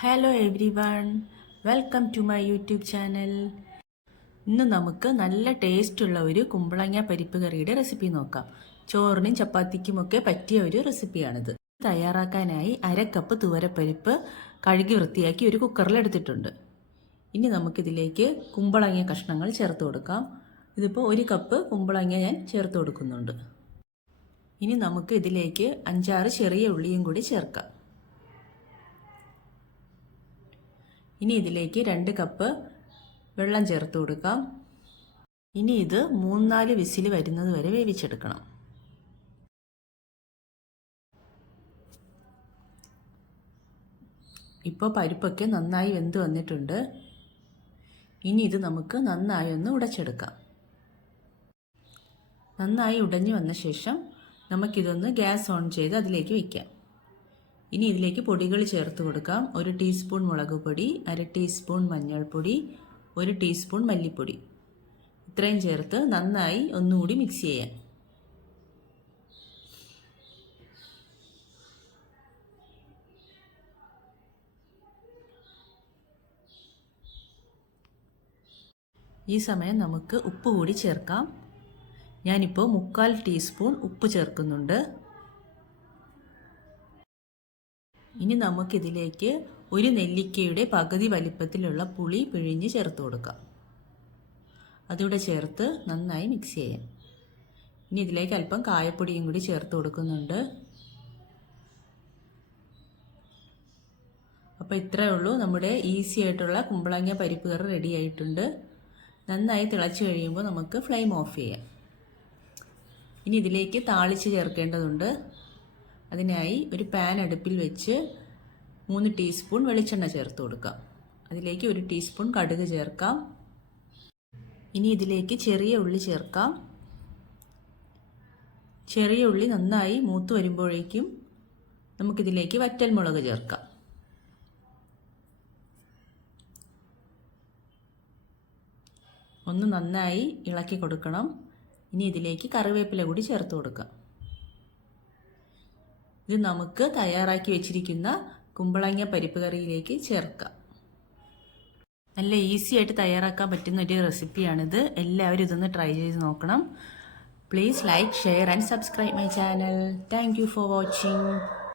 Hello everyone, welcome to my YouTube channel. ഇന്ന് നമുക്ക് നല്ല ടേസ്റ്റുള്ള ഒരു കുമ്പളങ്ങ പരിപ്പ് കറിയുടെ റെസിപ്പി നോക്കാം. ചോറിനും ചപ്പാത്തിക്കുമൊക്കെ പറ്റിയ ഒരു റെസിപ്പിയാണിത്. തയ്യാറാക്കാനായി 1/2 കപ്പ് തുവരപ്പരിപ്പ് കഴുകി വൃത്തിയാക്കി ഒരു കുക്കറിൽ എടുത്തിട്ടുണ്ട്. ഇനി നമുക്കിതിലേക്ക് കുമ്പളങ്ങ കഷ്ണങ്ങൾ ചേർത്ത് കൊടുക്കാം. ഇതിപ്പോൾ 1 കപ്പ് കുമ്പളങ്ങ ഞാൻ ചേർത്ത് കൊടുക്കുന്നുണ്ട്. ഇനി നമുക്ക് ഇതിലേക്ക് 5-6 ചെറിയ ഉള്ളിയും കൂടി ചേർക്കാം. ഇനി ഇതിലേക്ക് 2 കപ്പ് വെള്ളം ചേർത്ത് കൊടുക്കാം. ഇനി ഇത് 3-4 വിസിൽ വരുന്നത് വരെ വേവിച്ചെടുക്കണം. ഇപ്പോൾ പരിപ്പൊക്കെ നന്നായി വെന്ത് വന്നിട്ടുണ്ട്. ഇനി ഇത് നമുക്ക് നന്നായി ഒന്ന് ഉടച്ചെടുക്കാം. നന്നായി ഉടഞ്ഞു വന്ന ശേഷം നമുക്കിതൊന്ന് ഗ്യാസ് ഓൺ ചെയ്ത് അതിലേക്ക് വയ്ക്കാം. ഇനി ഇതിലേക്ക് പൊടികൾ ചേർത്ത് കൊടുക്കാം. 1 ടീസ്പൂൺ മുളക് പൊടി, 1/2 ടീസ്പൂൺ മഞ്ഞൾപ്പൊടി, 1 ടീസ്പൂൺ മല്ലിപ്പൊടി. ഇത്രയും ചേർത്ത് നന്നായി ഒന്നുകൂടി മിക്സ് ചെയ്യാം. ഈ സമയം നമുക്ക് ഉപ്പ് കൂടി ചേർക്കാം. ഞാനിപ്പോൾ 3/4 ടീസ്പൂൺ ഉപ്പ് ചേർക്കുന്നുണ്ട്. ഇനി നമുക്കിതിലേക്ക് 1 നെല്ലിക്കയുടെ പകുതി വലിപ്പത്തിലുള്ള പുളി പിഴിഞ്ഞ് ചേർത്ത് കൊടുക്കാം. അതുകൂടെ ചേർത്ത് നന്നായി മിക്സ് ചെയ്യാം. ഇനി ഇതിലേക്ക് അല്പം കായപ്പൊടിയും കൂടി ചേർത്ത് കൊടുക്കുന്നുണ്ട്. അപ്പോൾ ഇത്രയേ ഉള്ളൂ, നമ്മുടെ ഈസി ആയിട്ടുള്ള കുമ്പളങ്ങ പരിപ്പ് കറി റെഡി ആയിട്ടുണ്ട്. നന്നായി തിളച്ച് കഴിയുമ്പോൾ നമുക്ക് ഫ്ലെയിം ഓഫ് ചെയ്യാം. ഇനി ഇതിലേക്ക് താളിച്ച് ചേർക്കേണ്ടതുണ്ട്. അതിനായി ഒരു പാൻ അടുപ്പിൽ വെച്ച് 3 ടീസ്പൂൺ വെളിച്ചെണ്ണ ചേർത്ത് കൊടുക്കാം. അതിലേക്ക് 1 ടീസ്പൂൺ കടുക് ചേർക്കാം. ഇനി ഇതിലേക്ക് ചെറിയ ഉള്ളി ചേർക്കാം. ചെറിയ ഉള്ളി നന്നായി മൂത്ത് വരുമ്പോഴേക്കും നമുക്കിതിലേക്ക് വറ്റൽമുളക് ചേർക്കാം. ഒന്ന് നന്നായി ഇളക്കി കൊടുക്കണം. ഇനി ഇതിലേക്ക് കറിവേപ്പില കൂടി ചേർത്ത് കൊടുക്കാം. ഇത് നമുക്ക് തയ്യാറാക്കി വെച്ചിരിക്കുന്ന കുമ്പളങ്ങ പരിപ്പ് കറിയിലേക്ക് ചേർക്കാം. നല്ല ഈസി ആയിട്ട് തയ്യാറാക്കാൻ പറ്റുന്ന ഒരു റെസിപ്പിയാണിത്. എല്ലാവരും ഇതൊന്ന് ട്രൈ ചെയ്ത് നോക്കണം. Please like, share and subscribe my channel. Thank you for watching.